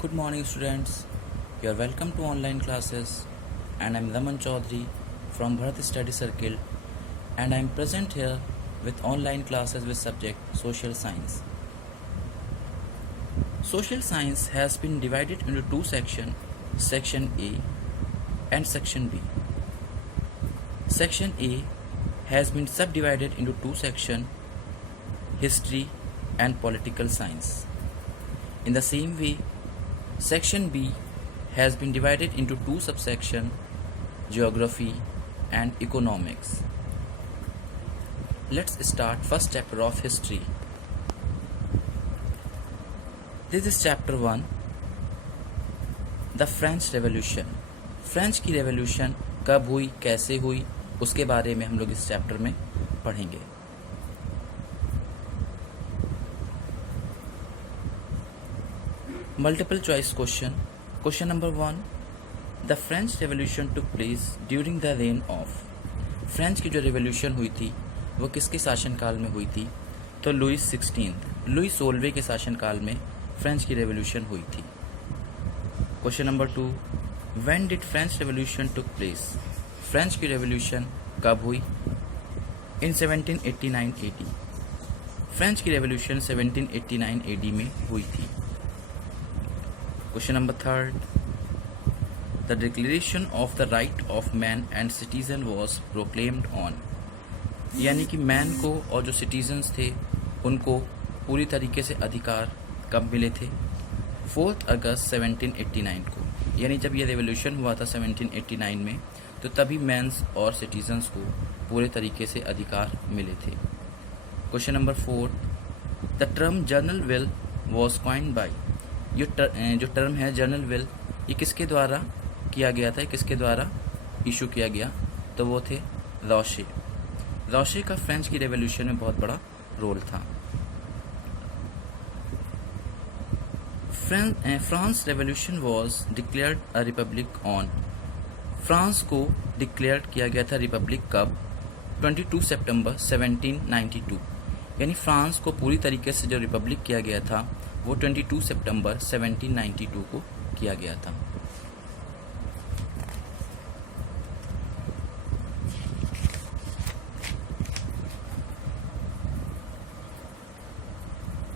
Good morning, students. You are welcome to online classes, and I'm Raman Chaudhary from Bharat Study Circle, and I'm present here with online classes with subject Social Science. Social Science has been divided into two sections, Section A and Section B. Section A has been subdivided into two sections, History and Political Science. In the same way, Section B has been divided into two subsections, Geography and Economics. Let's start first chapter of History. This is chapter 1, The French Revolution. French की revolution कब हुई, कैसे हुई, उसके बारे में हम लोग इस चैप्टर में पढ़ेंगे. Multiple choice question. Question number 1. The French Revolution took place during the reign of. French की जो रेवोल्यूशन हुई थी वो किसके शासनकाल में हुई थी? तो लुईस 16वें के शासनकाल में फ्रेंच की रेवोल्यूशन हुई थी. Question number 2. When did French Revolution took place? French की रेवोल्यूशन कब हुई? In 1789 AD. फ्रेंच की रेवोल्यूशन 1789 AD में हुई थी. Question number 3. The Declaration of the Right of Man and Citizen was proclaimed on. यानी कि मैन को और जो सिटीजन्स थे उनको पूरी तरीके से अधिकार कब मिले थे? 4 अगस्त 1789 को. यानी जब ये रेवोल्यूशन हुआ था 1789 में, तो तभी मैंस और सिटीजन्स को पूरे तरीके से अधिकार मिले थे. Question number 4. The term journal will was coined by. जो टर्म है जर्नल विल, ये किसके द्वारा किया गया था, किसके द्वारा इशू किया गया? तो वो थे रॉशे का फ्रेंच की रेवोल्यूशन में बहुत बड़ा रोल था. France revolution was declared a republic on. France को डिक्लेयर किया गया था रिपब्लिक कब? 22 सितंबर 1792. यानी फ्रांस को पूरी तरीके से जो रिपब्लिक किया गया था वो 22 सितंबर 1792 को किया गया था.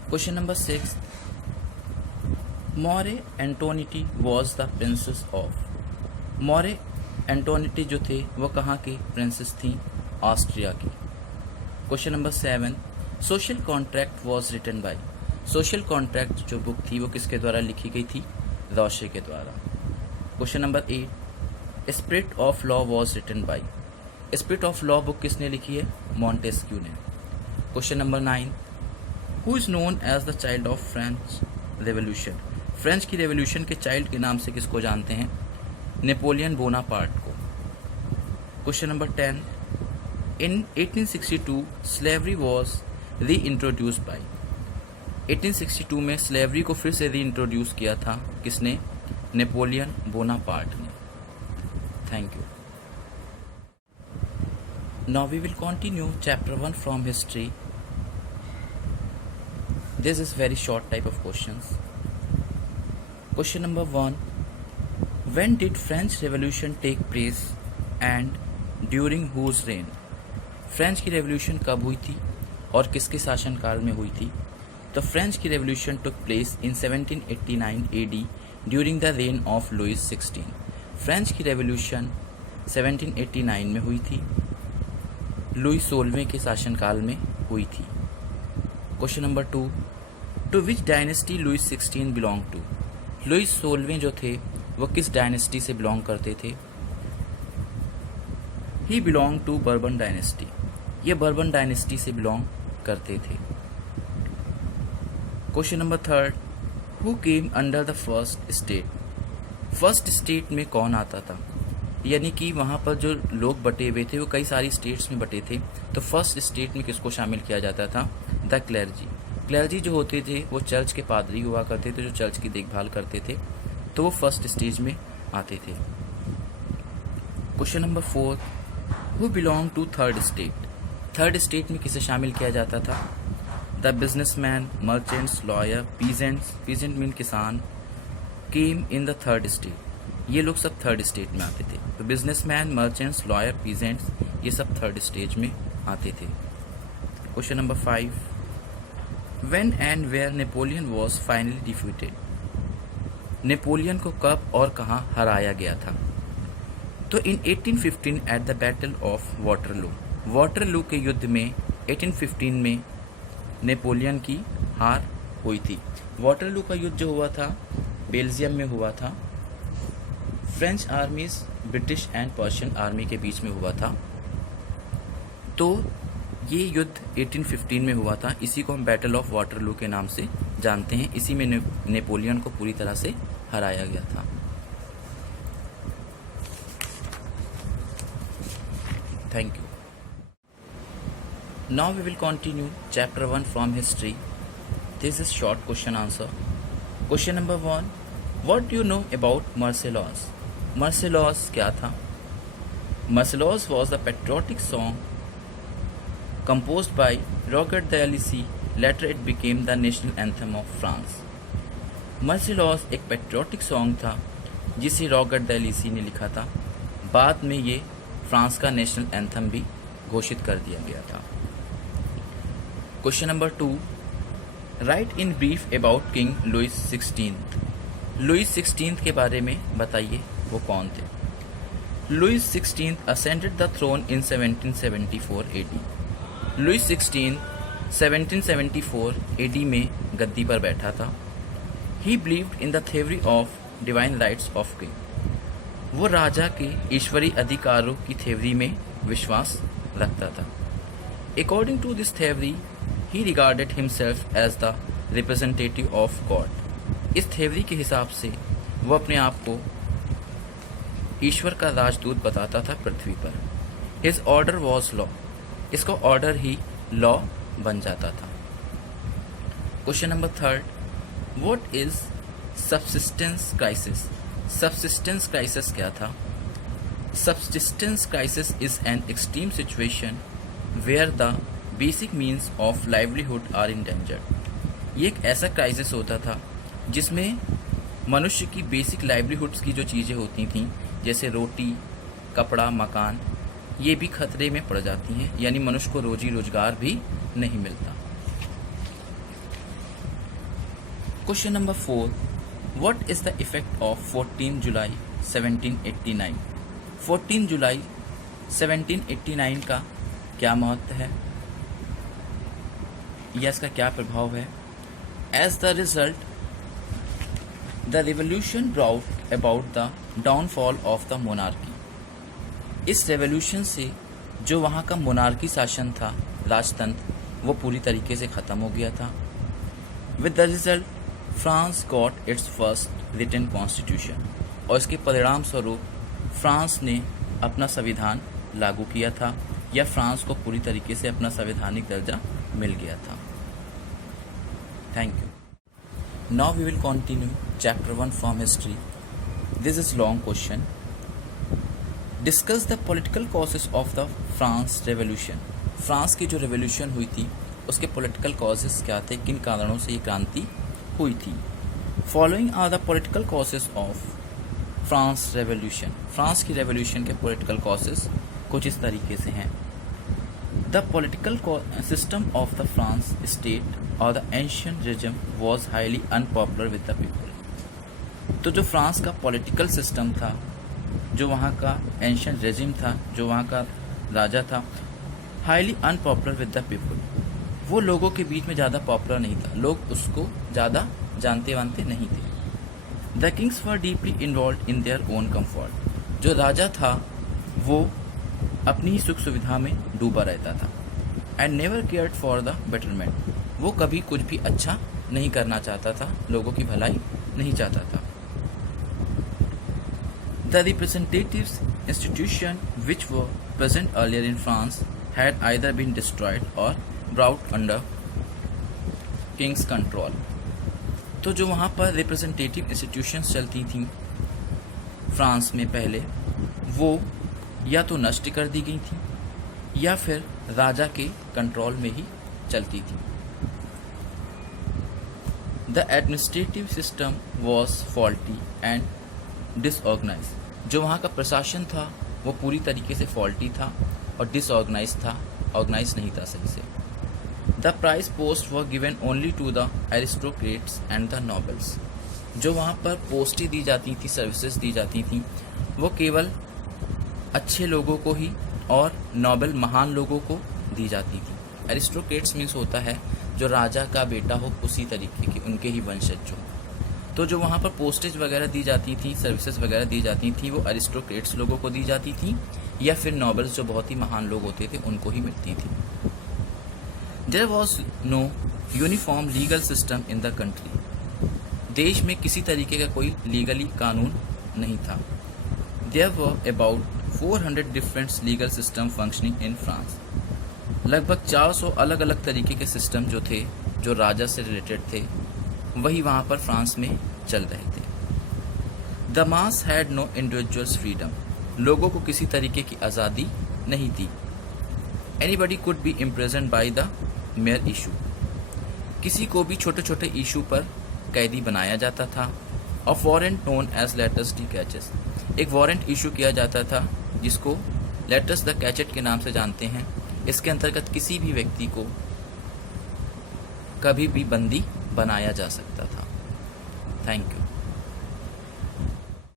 Question number 6. Marie Antoinette was the princess of. Marie Antoinette जो थे वो कहाँ की प्रिंसेस थी? ऑस्ट्रिया की. Question number 7. Social contract was written by. Social contract जो बुक थी वो किसके द्वारा लिखी गई थी? रॉशे के द्वारा. Question number 8. Spirit of law was written by. Spirit of law book किसने लिखी है? मॉन्टेस्क्यू ने. Question number 9. Who is known as the child of French revolution. French की रेवोल्यूशन के चाइल्ड के नाम से किसको जानते हैं? नेपोलियन बोनापार्ट को. Question number 10. In 1862 slavery was re introduce by. 1862 में स्लेवरी को फिर से री इंट्रोड्यूस किया था किसने? नेपोलियन बोनापार्ट ने. Thank you. Now we will continue chapter 1 from history. This is very short type of questions. Question number 1. When did French Revolution take place and during whose reign? French की revolution कब हुई थी और किसके शासनकाल में हुई थी? तो फ्रेंच की revolution took place in 1789 AD during the reign of Louis 16. French की रेवोल्यूशन 1789 में हुई थी, लुई 16वें के शासनकाल में हुई थी. Question number 2. To which dynasty Louis 16 belong to. Louis 16वें जो थे वो किस डायनेस्टी से बिलोंग करते थे? He belong to Bourbon dynasty. ये बर्बन डायनेस्टी से बिलोंग करते थे. Question number 3. Who came under the first state. First state में कौन आता था? यानी कि वहाँ पर जो लोग बटे हुए थे वो कई सारी स्टेट्स में बटे थे, तो फर्स्ट स्टेट में किसको शामिल किया जाता था? The clergy. क्लर्जी जो होते थे वो चर्च के पादरी हुआ करते थे, जो चर्च की देखभाल करते थे, तो वो फर्स्ट स्टेज में आते थे. Question number 4. Who belong to third state. Third state में किसे शामिल किया जाता था? The businessman, merchants, lawyer, peasants. Peasant mean किसान, came in the third stage, ये लोग सब थर्ड स्टेज में आते थे। तो बिजनेसमैन, मर्चेंट्स, लॉयर, पीजेंट्स, ये सब थर्ड स्टेज में आते थे। Question number 5, when and where Napoleon was finally defeated, Napoleon को कब और कहाँ हराया गया था? तो in 1815 at the battle of Waterloo, Waterloo के युद्ध में 1815 में नेपोलियन की हार हुई थी। वाटरलू का युद्ध जो हुआ था बेल्जियम में हुआ था, French आर्मीज British and Persian army के बीच में हुआ था। तो ये युद्ध 1815 में हुआ था, इसी को हम बैटल ऑफ वाटरलू के नाम से जानते हैं। इसी में नेपोलियन को पूरी तरह से हराया गया था। Thank you. Now we will continue chapter 1 from history. This is short question answer. Question number 1, what do you know about Marseillaise? Marseillaise क्या था? Marseillaise was the patriotic song composed by Robert de Lisle. Later it became the national anthem of France. मार्सेलॉस एक patriotic song था जिसे Robert the लिसी ने लिखा था। बाद में ये फ्रांस का नेशनल एंथम भी घोषित कर दिया गया था। Question number 2, write in brief about king Louis 16th। Louis 16th के बारे में बताइए, वो कौन थे? Louis 16th ascended the throne in 1774 AD. Louis 16 1774 AD में गद्दी पर बैठा था। He believed in the theory of divine rights of king. वो राजा के ईश्वरीय अधिकारों की थ्योरी में विश्वास रखता था। According to this theory he regarded himself as the representative of God. इस थ्योरी के हिसाब से वो अपने आप को ईश्वर का राजदूत बताता था पृथ्वी पर। हिज ऑर्डर वॉज लॉ, इसका ऑर्डर ही लॉ बन जाता था। Question number 3, what is subsistence crisis? Subsistence crisis क्या था? Subsistence crisis is an extreme situation where the basic means of livelihood are endangered. ये एक ऐसा क्राइसिस होता था जिसमें मनुष्य की बेसिक लाइवलीहुड्स की जो चीज़ें होती थीं, जैसे रोटी, कपड़ा, मकान, ये भी खतरे में पड़ जाती हैं, यानी मनुष्य को रोजी रोजगार भी नहीं मिलता। Question number 4, what is the effect of 14 जुलाई 1789? 14 जुलाई 1789 का क्या महत्व है या इसका क्या प्रभाव है? As the result the revolution brought about the downfall of the monarchy. इस रेवोल्यूशन से जो वहाँ का मोनार्की शासन था, राजतंत्र, वो पूरी तरीके से ख़त्म हो गया था। With the result France got its first written constitution, और इसके परिणाम स्वरूप फ्रांस ने अपना संविधान लागू किया था, या फ्रांस को पूरी तरीके से अपना संवैधानिक दर्जा मिल गया था। Thank you. Now we will continue chapter 1 from history. This is long question. Discuss the political causes of the France revolution. France की जो रेवोल्यूशन हुई थी उसके पॉलिटिकल कॉजेस क्या थे, किन कारणों से ये क्रांति हुई थी? Following are the political causes of France revolution. France की रेवोल्यूशन के पॉलिटिकल कॉजेस कुछ इस तरीके से हैं। The political system of the France state और the ancient regime was highly unpopular with the people. तो जो फ्रांस का पॉलिटिकल सिस्टम था, जो वहाँ का एंशिएंट रेजिम था, जो वहाँ का राजा था, highly unpopular with the people. वो लोगों के बीच में ज़्यादा पॉपुलर नहीं था, लोग उसको ज़्यादा जानते वानते नहीं थे। The Kings were deeply involve in their own comfort. जो राजा था वो अपनी ही सुख सुविधा में डूबा रहता था। And never cared for the betterment. वो कभी कुछ भी अच्छा नहीं करना चाहता था, लोगों की भलाई नहीं चाहता था। The representative institutions which were present earlier in France had either been destroyed or brought under king's control. तो जो वहाँ पर रिप्रेजेंटेटिव इंस्टीट्यूशंस चलती थीं फ्रांस में पहले, वो या तो नष्ट कर दी गई थी या फिर राजा के कंट्रोल में ही चलती थी। The administrative system was faulty and disorganise. जो वहाँ का प्रशासन था वो पूरी तरीके से फॉल्टी था और डिसऑर्गेनाइज था, ऑर्गेनाइज नहीं था सही से। The prize post were given only to the aristocrats and the nobles. जो वहाँ पर पोस्टें दी जाती थी, सर्विसेज दी जाती थी, वो केवल अच्छे लोगों को ही और नोबल महान लोगों को दी जाती थी। एरिस्टोक्रेट्स मीन्स होता है जो राजा का बेटा हो, उसी तरीके के उनके ही वंशज जो। तो जो वहाँ पर पोस्टेज वगैरह दी जाती थी, सर्विसेज वगैरह दी जाती थी, वो एरिस्टोक्रेट्स लोगों को दी जाती थी या फिर नोबल्स जो बहुत ही महान लोग होते थे उनको ही मिलती थी। There was no uniform legal system in the country. देश में किसी तरीके का कोई लीगली कानून नहीं था। There were about 400 different legal system functioning in France. लगभग 400 अलग अलग तरीके के सिस्टम जो थे, जो राजा से रिलेटेड थे, वही वहाँ पर फ्रांस में चल रहे थे। The mass had no individuals freedom. लोगों को किसी तरीके की आज़ादी नहीं थी। Anybody could be imprisoned by the mere issue. किसी को भी छोटे छोटे इशू पर कैदी बनाया जाता था। और warrant known as letters de cachets. एक वारंट इशू किया जाता था जिसको लेटर्स द कैचेट के नाम से जानते हैं। इसके अंतर्गत किसी भी व्यक्ति को कभी भी बंदी बनाया जा सकता था। Thank you.